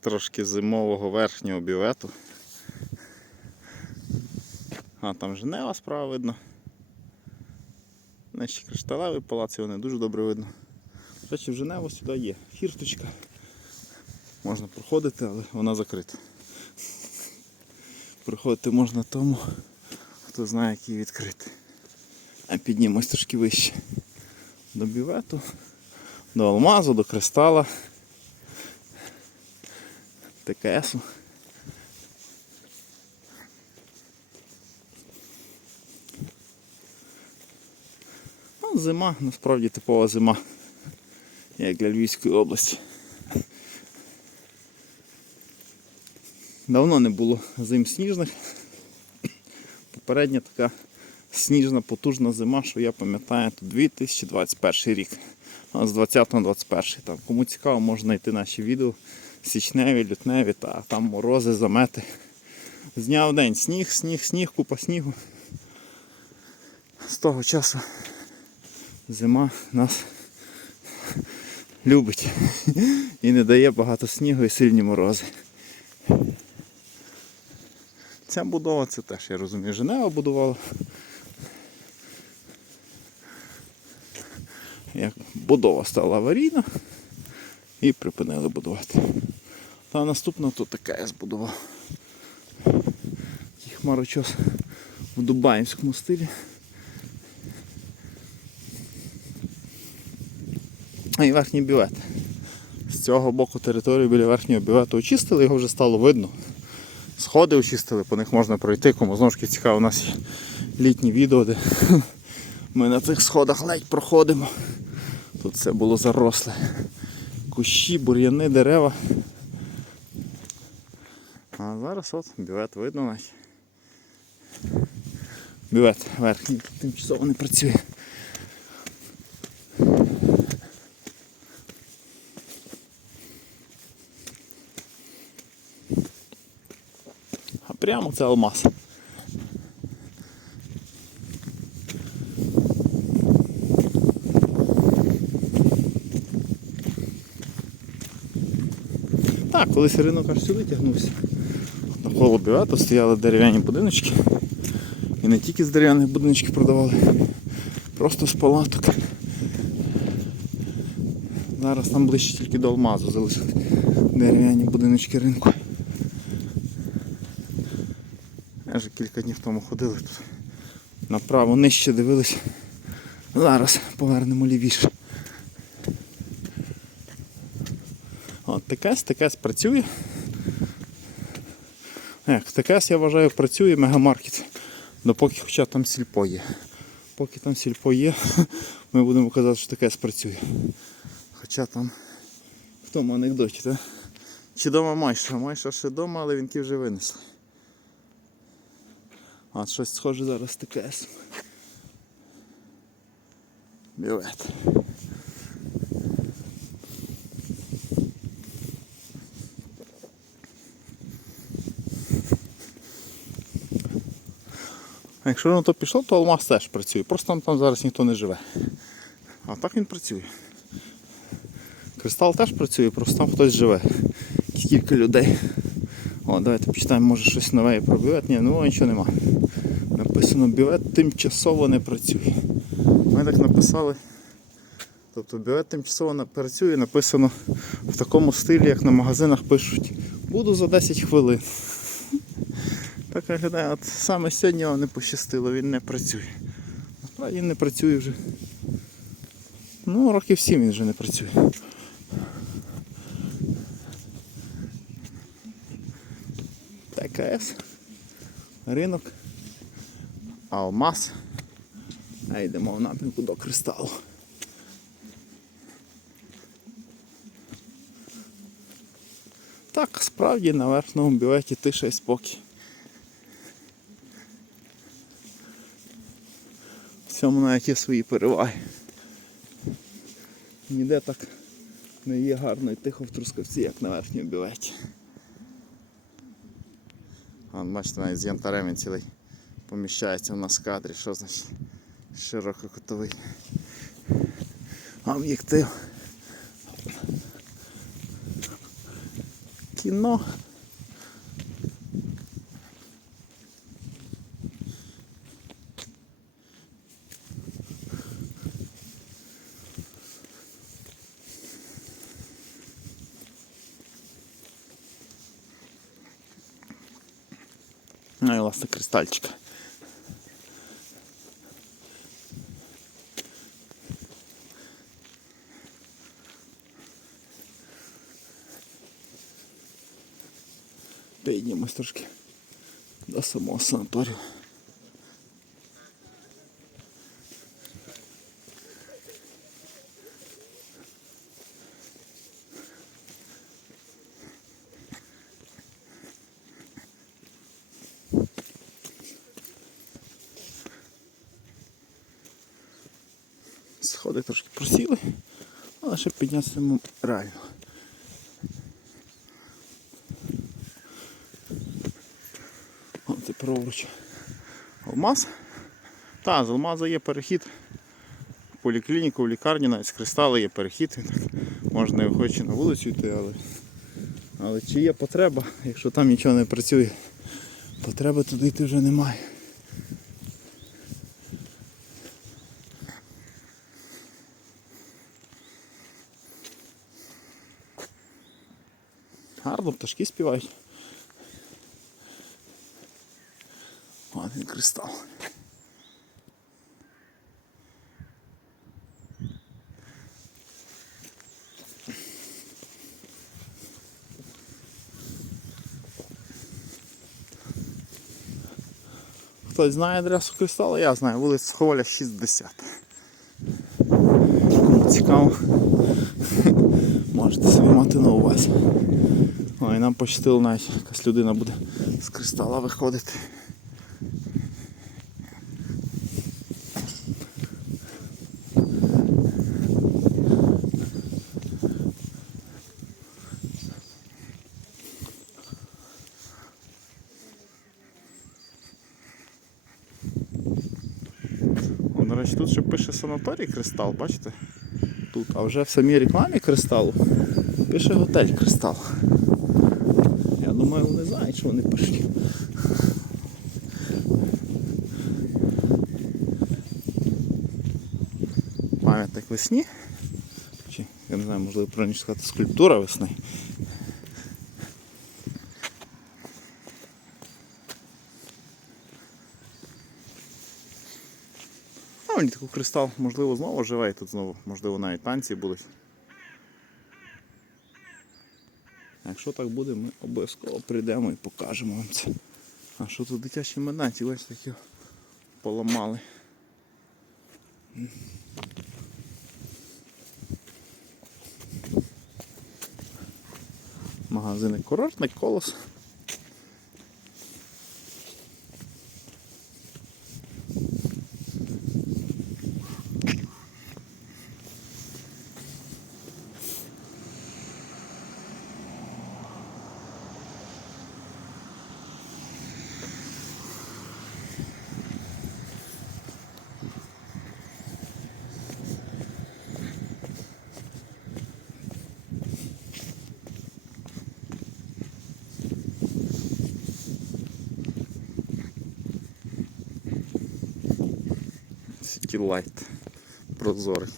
трошки зимового верхнього бювету. А там Женева справа видно. Нижче кришталевий палац, його не дуже добре видно. Речі, в Женеву сюди є фірточка. Можна проходити, але вона закрита. Проходити можна тому, хто знає, як її відкрити. А піднімось трошки вище. До бювету, до алмазу, до кристала. ТКСу. Ну, зима, насправді типова зима, як для Львівської області. Давно не було зим сніжних. Попередня така сніжна потужна зима, що я пам'ятаю, то 2021 рік. З 20 на 21 там. Кому цікаво, можна знайти наші відео січневі, лютневі, та там морози, замети. З дня в день сніг, сніг, сніг, купа снігу. З того часу зима нас любить і не дає багато снігу і сильні морози. Ця будова це теж, я розумію, Женева будувала. Як будова стала аварійна і припинили будувати. Та наступна то така я збудував. Такий хмарочос в дубаївському стилі. А і верхній бювет. З цього боку територію біля верхнього бювету очистили, його вже стало видно. Сходи очистили, по них можна пройти, кому знову ж таки цікаво, у нас є літні відео, де ми на цих сходах ледь проходимо. Тут все було заросле. Кущі, бур'яни, дерева. А зараз от бювет видно навіть. Бювет верхній тимчасово не працює. А прямо це алмаз. Так, колись ринок аж сюди тягнувся. Навколо бювету стояли дерев'яні будиночки. І не тільки з дерев'яних будиночків продавали, просто з палаток. Зараз там ближче тільки до алмазу залишили дерев'яні будиночки ринку. Я вже кілька днів тому ходили тут. Направо нижче дивились. Зараз повернемо лівіше. От ТКС, ТКС працює. Як, ТКС, я вважаю, працює мегамаркет. Допоки хоча там сільпо є. Поки там сільпо є, ми будемо казати, що ТКС працює. Хоча там в тому анекдоті, так? Чи дома майша? Майша ще вдома, але вінки вже винесли. А щось схоже зараз ТКС. Бювет. Якщо воно то пішло, то алмаз теж працює. Просто там, зараз ніхто не живе. А так він працює. Кристал теж працює, просто там хтось живе. Кілька людей. О, давайте почитаємо, може щось нове і про бювет. Ні, ну нічого нема. Написано бювет тимчасово не працює. Ми так написали. Тобто бювет тимчасово не працює, написано в такому стилі, як на магазинах пишуть. Буду за 10 хвилин. Так виглядає, от саме сьогодні вам не пощастило, він не працює. Насправді він не працює вже. Ну, років 7 він вже не працює. ТКС, ринок, Алмаз. А йдемо в напрямку до кристалу. Так, справді на верхньому бюветі тиша і спокій. Цьому навіть є свої переваги. Ніде так не є гарно і тихо в трускавці, як на верхньому бюветі. Вон, бачите, навіть з янтарем він цілий поміщається у нас в кадрі, що значить ширококутовий об'єктив. кіно. Ну і власне кристальчика. Піднімось трошки до самого санаторію. Сходи трошки просіли, але ще піднятися реально. От і праворуч. Алмаз. Та, з алмаза є перехід. В поліклініку, в лікарні, навіть з кристали є перехід. Можна його хоче на вулицю йти, але, але чи є потреба, якщо там нічого не працює, потреби туди йти вже немає. Гарно пташки співають. Він кристал. Хтось знає адресу кристалу, я знаю, вулиця Сховаля 60. Цікаво, можете собі мати на увазі. Ой, нам пощастило навіть якась людина буде з кристала виходити. До речі, тут ще пише санаторій Кристал, бачите? Тут, а вже в самій рекламі кристалу пише готель Кристал. Думаю, вони знають, що вони пишуть. Пам'ятник весні. Чи, я не знаю, можливо, правильніше сказати, скульптура весни. А мені таку кристал, можливо, знову живе і тут знову, можливо, навіть танці будуть. Якщо так буде, ми обов'язково прийдемо і покажемо вам це. А що тут дитячі майданці, ось такі поламали. Магазини курортний колос. City Light. Прозорий.